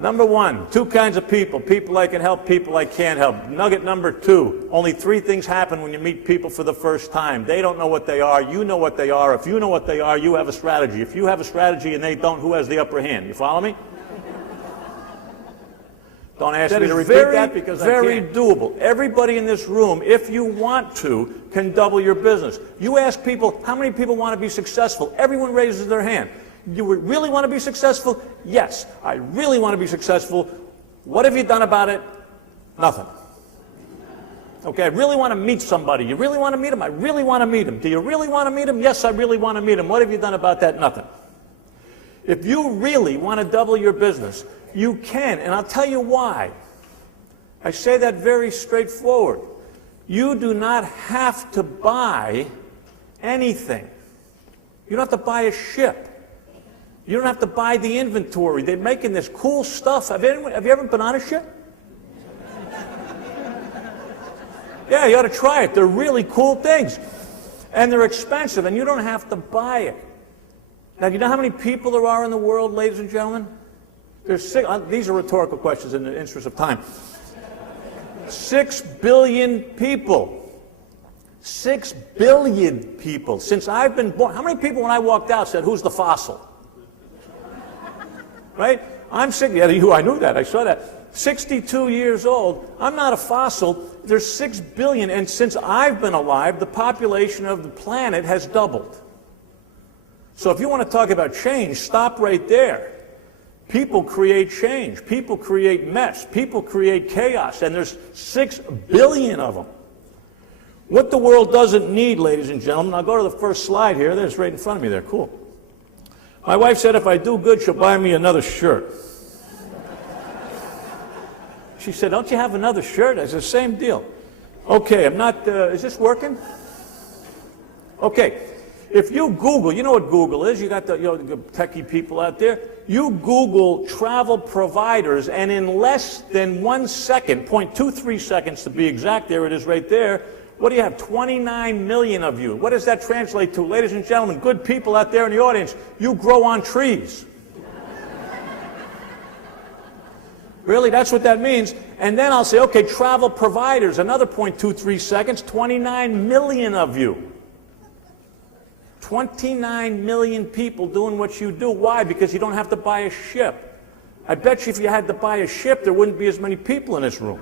Number one, two kinds of people. People I can help, people I can't help. Nugget number two, only three things happen when you meet people for the first time. They don't know what they are, you know what they are. If you know what they are, you have a strategy. If you have a strategy and they don't, who has the upper hand? You follow me? Don't ask me to repeat that because I can't. Very doable. Everybody in this room, if you want to, can double your business. You ask people, how many people want to be successful? Everyone raises their hand. You really want to be successful? Yes, I really want to be successful. What have you done about it? Nothing. Okay, I really want to meet somebody. You really want to meet him? I really want to meet him. Do you really want to meet him? Yes, I really want to meet him. What have you done about that? Nothing. If you really want to double your business, you can, and I'll tell you why. I say that very straightforward. You do not have to buy anything. You don't have to buy a ship. You don't have to buy the inventory. They're making this cool stuff. Have you ever been on a ship? Yeah, you ought to try it. They're really cool things. And they're expensive, and you don't have to buy it. Now, do you know how many people there are in the world, ladies and gentlemen? These are rhetorical questions in the interest of time. 6 billion people. 6 billion people. Since I've been born. How many people when I walked out said, who's the fossil? Right? I'm sick. Yeah, I knew that. I saw that. 62 years old. I'm not a fossil. There's 6 billion. And since I've been alive, the population of the planet has doubled. So if you want to talk about change, stop right there. People create change. People create mess. People create chaos. And there's 6 billion of them. What the world doesn't need, ladies and gentlemen, I'll go to the first slide here. There's right in front of me there. Cool. My wife said if I do good, she'll buy me another shirt. She said, don't you have another shirt? I said, same deal. Okay, I'm not, is this working? Okay. If you Google, you know what Google is, you got the, the techie people out there. You Google travel providers, and in less than 1 second, 0.23 seconds to be exact, there it is right there. What do you have? 29 million of you. What does that translate to? Ladies and gentlemen, good people out there in the audience, you grow on trees. Really, that's what that means. And then I'll say, okay, travel providers, another 0.23 seconds, 29 million of you. 29 million people doing what you do. Why? Because you don't have to buy a ship. I bet you if you had to buy a ship, there wouldn't be as many people in this room.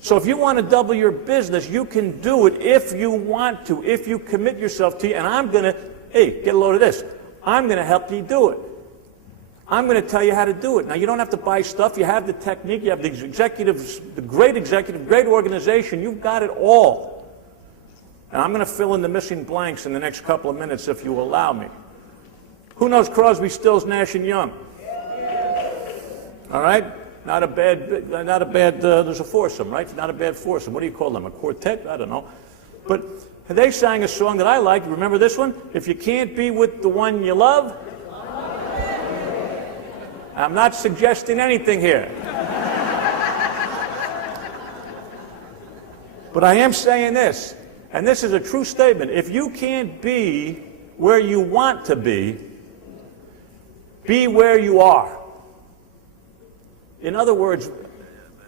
So if you want to double your business, you can do it if you want to, if you commit yourself to it. And I'm going to, hey, get a load of this. I'm going to help you do it. I'm going to tell you how to do it. Now, you don't have to buy stuff. You have the technique. You have the executives, the great executive, great organization. You've got it all. And I'm going to fill in the missing blanks in the next couple of minutes if you allow me. Who knows Crosby, Stills, Nash and Young? All right? Not a bad, there's a foursome, right? Not a bad foursome. What do you call them? A quartet? I don't know. But they sang a song that I like. Remember this one? If you can't be with the one you love. I'm not suggesting anything here. But I am saying this. And this is a true statement. If you can't be where you want to be where you are. In other words,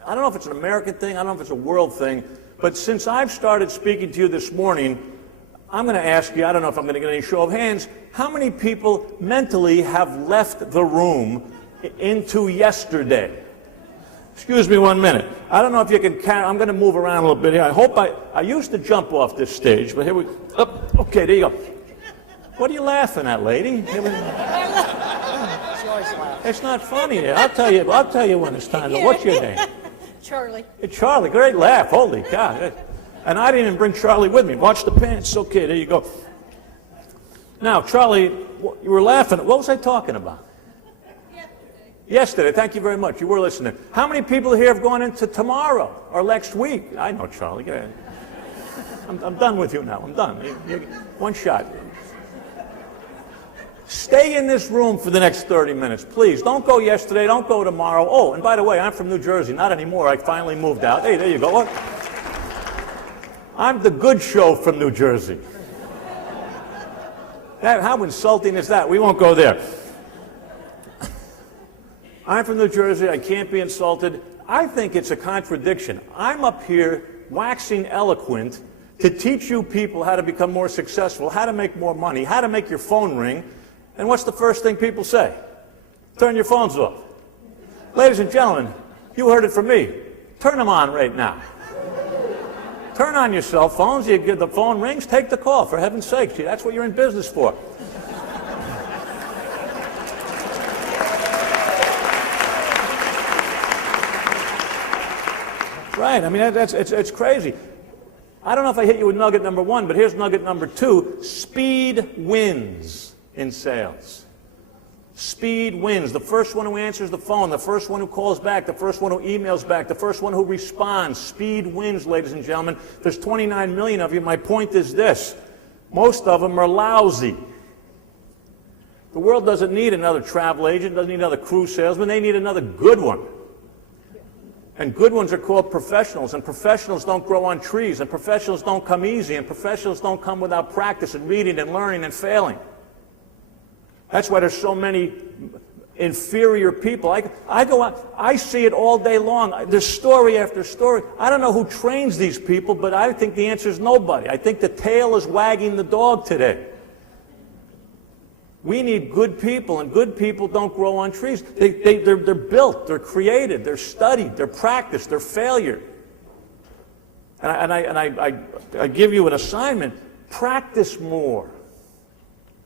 I don't know if it's an American thing, I don't know if it's a world thing, but since I've started speaking to you this morning, I'm going to ask you, I don't know if I'm going to get any show of hands, how many people mentally have left the room into yesterday? Excuse me 1 minute. I don't know if you can count. I'm going to move around a little bit here. I hope I used to jump off this stage, but here we go. Okay, there you go. What are you laughing at, lady? It's not funny. I'll tell you when it's time. What's your name? Charlie. Hey, Charlie, great laugh. Holy cow. And I didn't even bring Charlie with me. Watch the pants. Okay, there you go. Now, Charlie, you were laughing. What was I talking about? Yesterday, thank you very much. You were listening. How many people here have gone into tomorrow or next week? I know, Charlie. I'm done with you now. I'm done. One shot. Stay in this room for the next 30 minutes, please. Don't go yesterday. Don't go tomorrow. Oh, and by the way, I'm from New Jersey. Not anymore. I finally moved out. Hey, there you go. Look. I'm the good show from New Jersey. How insulting is that? We won't go there. I'm from New Jersey. I can't be insulted. I think it's a contradiction. I'm up here waxing eloquent to teach you people how to become more successful, how to make more money, how to make your phone ring. And what's the first thing people say? Turn your phones off. Ladies and gentlemen, you heard it from me. Turn them on right now. Turn on your cell phones. You get the phone rings, take the call, for heaven's sake. That's what you're in business for. Right, I mean, it's crazy. I don't know if I hit you with nugget number 1, but here's nugget number 2. Speed wins in sales. Speed wins. The first one who answers the phone, the first one who calls back, the first one who emails back, the first one who responds. Speed wins, ladies and gentlemen. There's 29 million of you. My point is this. Most of them are lousy. The world doesn't need another travel agent, doesn't need another cruise salesman. They need another good one. And good ones are called professionals, and professionals don't grow on trees, and professionals don't come easy, and professionals don't come without practice and reading and learning and failing. That's why there's so many inferior people. I go out, I see it all day long. There's story after story. I don't know who trains these people, but I think the answer is nobody. I think the tail is wagging the dog today. We need good people, and good people don't grow on trees. They're built, they're created, they're studied, they're practiced, they're failure. And I give you an assignment. Practice more.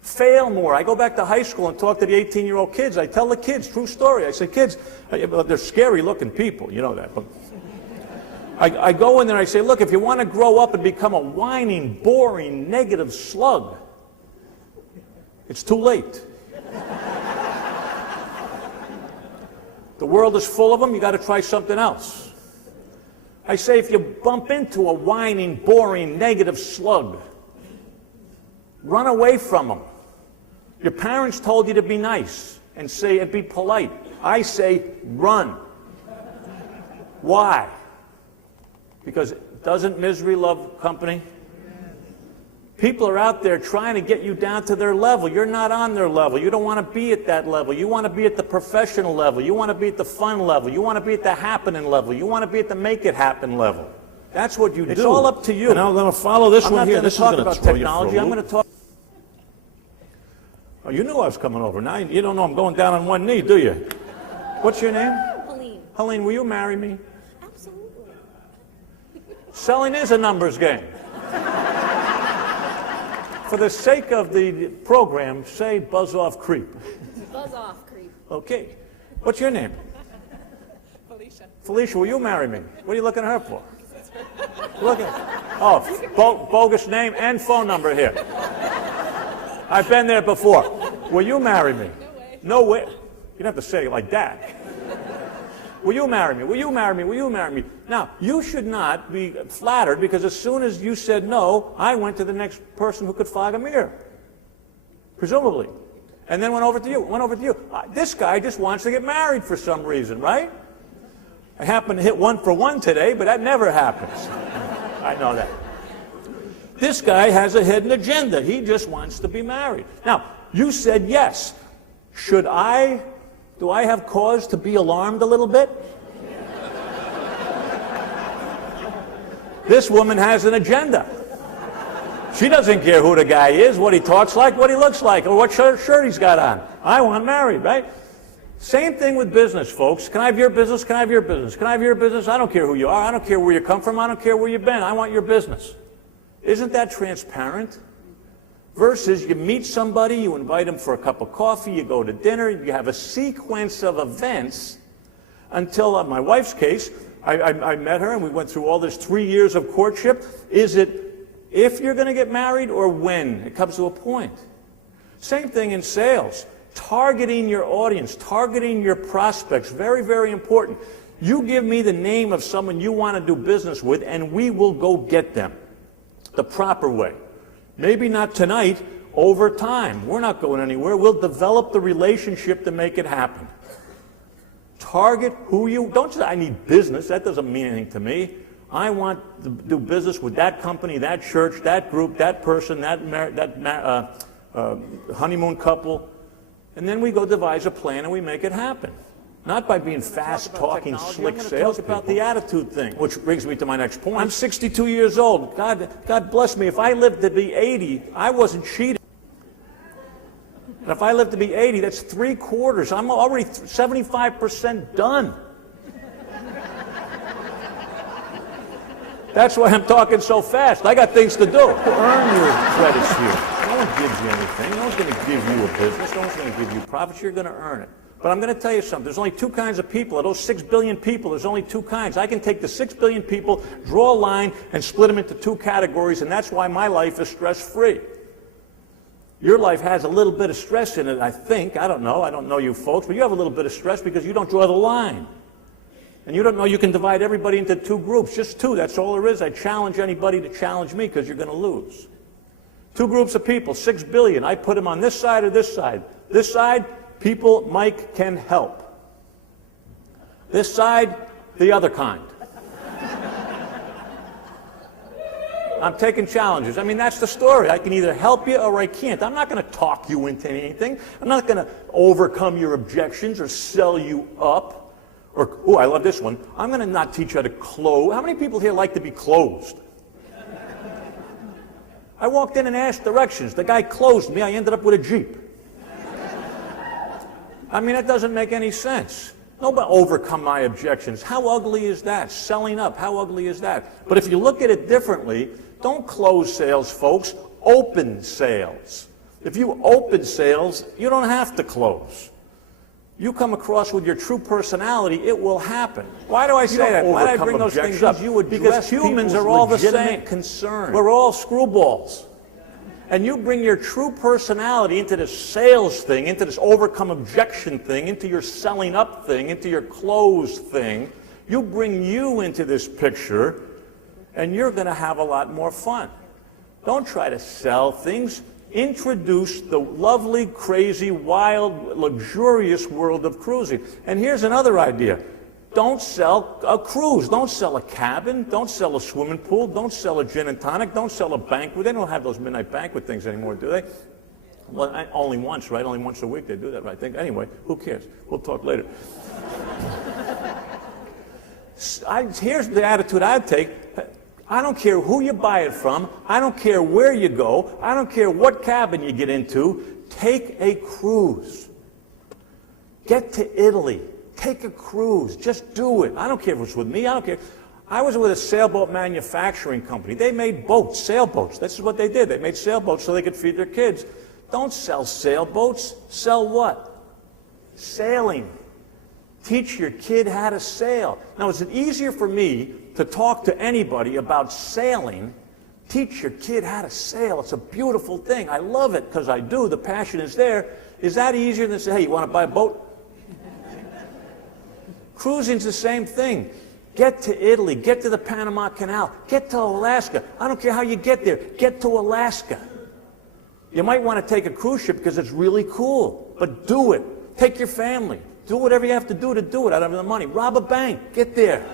Fail more. I go back to high school and talk to the 18-year-old kids. I tell the kids, true story. I say, kids, they're scary-looking people, you know that. But I go in there and I say, look, if you want to grow up and become a whining, boring, negative slug, it's too late. The world is full of them. You got to try something else. I say if you bump into a whining, boring, negative slug, run away from them. Your parents told you to be nice and be polite. I say run. Why? Because doesn't misery love company? People are out there trying to get you down to their level. You're not on their level. You don't want to be at that level. You want to be at the professional level. You want to be at the fun level. You want to be at the happening level. You want to be at the make it happen level. That's what you do. It's all up to you. And I'm going to follow this one here. This is going to talk about technology. I'm going to talk. Oh, you knew I was coming over. Now you don't know I'm going down on one knee, do you? What's your name? Helene. Helene, will you marry me? Absolutely. Selling is a numbers game. For the sake of the program, say buzz off creep. Buzz off, creep. Okay. What's your name? Felicia. Felicia, will you marry me? What are you looking at her for? Looking. Oh, bogus name and phone number here. I've been there before. Will you marry me? No way. No way. You don't have to say it like that. Will you marry me? Will you marry me? Will you marry me? Now, you should not be flattered because as soon as you said no, I went to the next person who could fog a mirror. Presumably. And then went over to you. This guy just wants to get married for some reason, right? I happened to hit 1 for 1 today, but that never happens. I know that. This guy has a hidden agenda. He just wants to be married. Now, you said yes. Do I have cause to be alarmed a little bit? This woman has an agenda. She doesn't care who the guy is, what he talks like, what he looks like, or what shirt he's got on. I want married, right? Same thing with business, folks. Can I have your business? Can I have your business? Can I have your business? I don't care who you are. I don't care where you come from. I don't care where you've been. I want your business. Isn't that transparent? Versus you meet somebody, you invite them for a cup of coffee, you go to dinner, you have a sequence of events until, my wife's case, I met her and we went through all this 3 years of courtship. Is it if you're going to get married or when? It comes to a point. Same thing in sales. Targeting your audience, targeting your prospects, very, very important. You give me the name of someone you want to do business with and we will go get them the proper way. Maybe not tonight, over time. We're not going anywhere. We'll develop the relationship to make it happen. Target who you, don't say, I need business. That doesn't mean anything to me. I want to do business with that company, that church, that group, that person, that honeymoon couple. And then we go devise a plan and we make it happen. Not by being fast-talking, slick sales, about the attitude thing, which brings me to my next point. I'm 62 years old. God bless me. If I lived to be 80, I wasn't cheating. And if I live to be 80, that's 3/4. I'm already 75% done. That's why I'm talking so fast. I got things to do. Earn your credits here. No one gives you anything. No one's going to give you a business. No one's going to give you profits. You're going to earn it. But I'm going to tell you something. There's only two kinds of people. Of those 6 billion people, there's only two kinds. I can take the 6 billion people, draw a line, and split them into two categories, and that's why my life is stress-free. Your life has a little bit of stress in it, I think. I don't know. I don't know you folks, but you have a little bit of stress because you don't draw the line. And you don't know you can divide everybody into two groups. Just two, that's all there is. I challenge anybody to challenge me because you're going to lose. Two groups of people, 6 billion. I put them on this side or this side. This side, people Mike can help. This side, the other kind. I'm taking challenges. I mean, that's the story. I can either help you or I can't. I'm not going to talk you into anything. I'm not going to overcome your objections or sell you up. Or, oh, I love this one. I'm going to not teach you how to close. How many people here like to be closed? I walked in and asked directions. The guy closed me. I ended up with a Jeep. I mean, that doesn't make any sense. Nobody overcome my objections. How ugly is that? Selling up, how ugly is that? But if you look at it differently, don't close sales, folks. Open sales. If you open sales, you don't have to close. You come across with your true personality, it will happen. Why do I say that? Why do I bring those things up? Because humans are all the same. Concern. We're all screwballs. And you bring your true personality into this sales thing, into this overcome objection thing, into your selling up thing, into your close thing. You bring you into this picture, and you're going to have a lot more fun. Don't try to sell things. Introduce the lovely, crazy, wild, luxurious world of cruising. And here's another idea. Don't sell a cruise. Don't sell a cabin. Don't sell a swimming pool. Don't sell a gin and tonic. Don't sell a banquet. They don't have those midnight banquet things anymore, do they? Well, only once, right? Only once a week they do that, right? Anyway, who cares? We'll talk later. Here's the attitude I'd take. I don't care who you buy it from. I don't care where you go. I don't care what cabin you get into. Take a cruise. Get to Italy. Take a cruise. Just do it. I don't care if it's with me. I don't care. I was with a sailboat manufacturing company. They made boats, sailboats. This is what they did. They made sailboats so they could feed their kids. Don't sell sailboats. Sell what? Sailing. Teach your kid how to sail. Now, is it easier for me to talk to anybody about sailing? Teach your kid how to sail. It's a beautiful thing. I love it because I do. The passion is there. Is that easier than to say, hey, you want to buy a boat? Cruising's the same thing. Get to Italy. Get to the Panama Canal. Get to Alaska. I don't care how you get there. Get to Alaska. You might want to take a cruise ship because it's really cool. But do it. Take your family. Do whatever you have to do it out of the money. Rob a bank. Get there.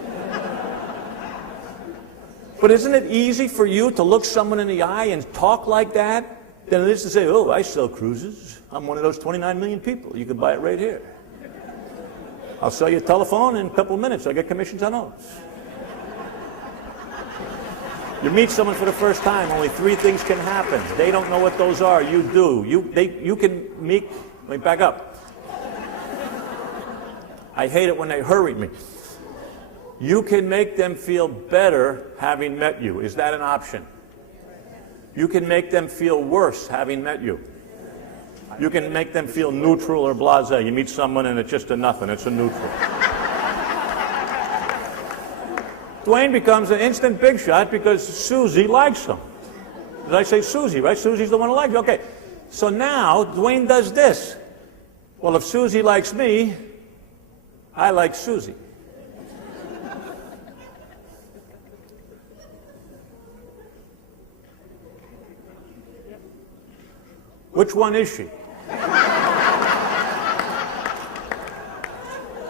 But isn't it easy for you to look someone in the eye and talk like that than it is to say, oh, I sell cruises. I'm one of those 29 million people. You can buy it right here. I'll sell you a telephone in a couple of minutes. I get commissions on those. You meet someone for the first time, only 3 things can happen. They don't know what those are. You do. You can meet. Let me back up. I hate it when they hurry me. You can make them feel better having met you. Is that an option? You can make them feel worse having met you. You can make them feel neutral or blasé. You meet someone and it's just a nothing. It's a neutral. Dwayne becomes an instant big shot because Susie likes him. Did I say Susie, right? Susie's the one who likes you. Okay. So now Dwayne does this. Well, if Susie likes me, I like Susie. Which one is she?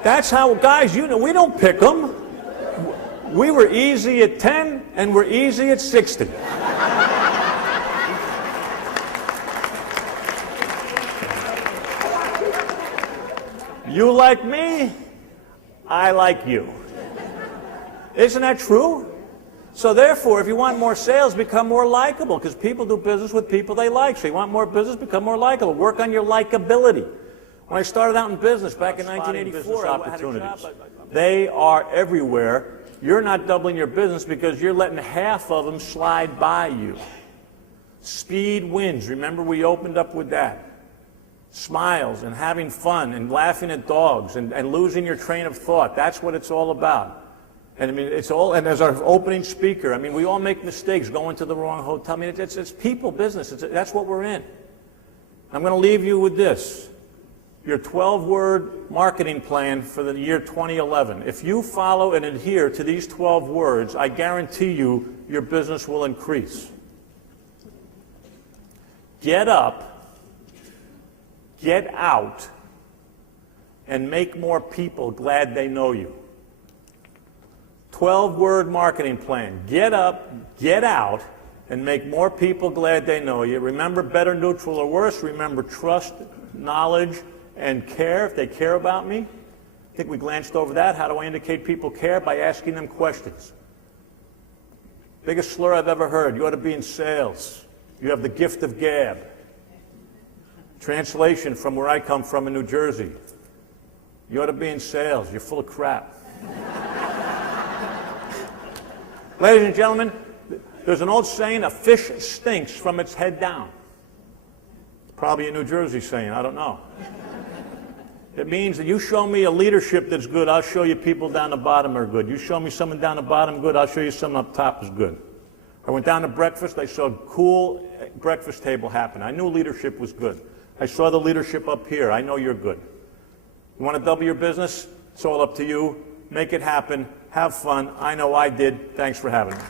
That's how, guys, you know, we don't pick them. We were easy at 10 and we're easy at 60. You like me, I like you. Isn't that true? So therefore, if you want more sales, become more likable, because people do business with people they like. So you want more business, become more likable. Work on your likability. When I started out in business back in 1984, I had a job. They are everywhere. You're not doubling your business because you're letting half of them slide by you. Speed wins. Remember, we opened up with that. Smiles and having fun and laughing at dogs and losing your train of thought. That's what it's all about. And I mean, it's all, and as our opening speaker, I mean, we all make mistakes going to the wrong hotel. I mean, it's people business. That's what we're in. I'm going to leave you with this. Your 12-word marketing plan for the year 2011. If you follow and adhere to these 12 words, I guarantee you your business will increase. Get up, get out, and make more people glad they know you. 12-word marketing plan. Get up, get out, and make more people glad they know you. Remember, better, neutral, or worse. Remember, trust, knowledge, and care, if they care about me. I think we glanced over that. How do I indicate people care? By asking them questions. Biggest slur I've ever heard. You ought to be in sales. You have the gift of gab. Translation from where I come from in New Jersey. You ought to be in sales. You're full of crap. Ladies and gentlemen, there's an old saying, a fish stinks from its head down. Probably a New Jersey saying, I don't know. It means that you show me a leadership that's good, I'll show you people down the bottom are good. You show me someone down the bottom good, I'll show you someone up top is good. I went down to breakfast, I saw a cool breakfast table happen. I knew leadership was good. I saw the leadership up here, I know you're good. You want to double your business? It's all up to you. Make it happen. Have fun. I know I did. Thanks for having me.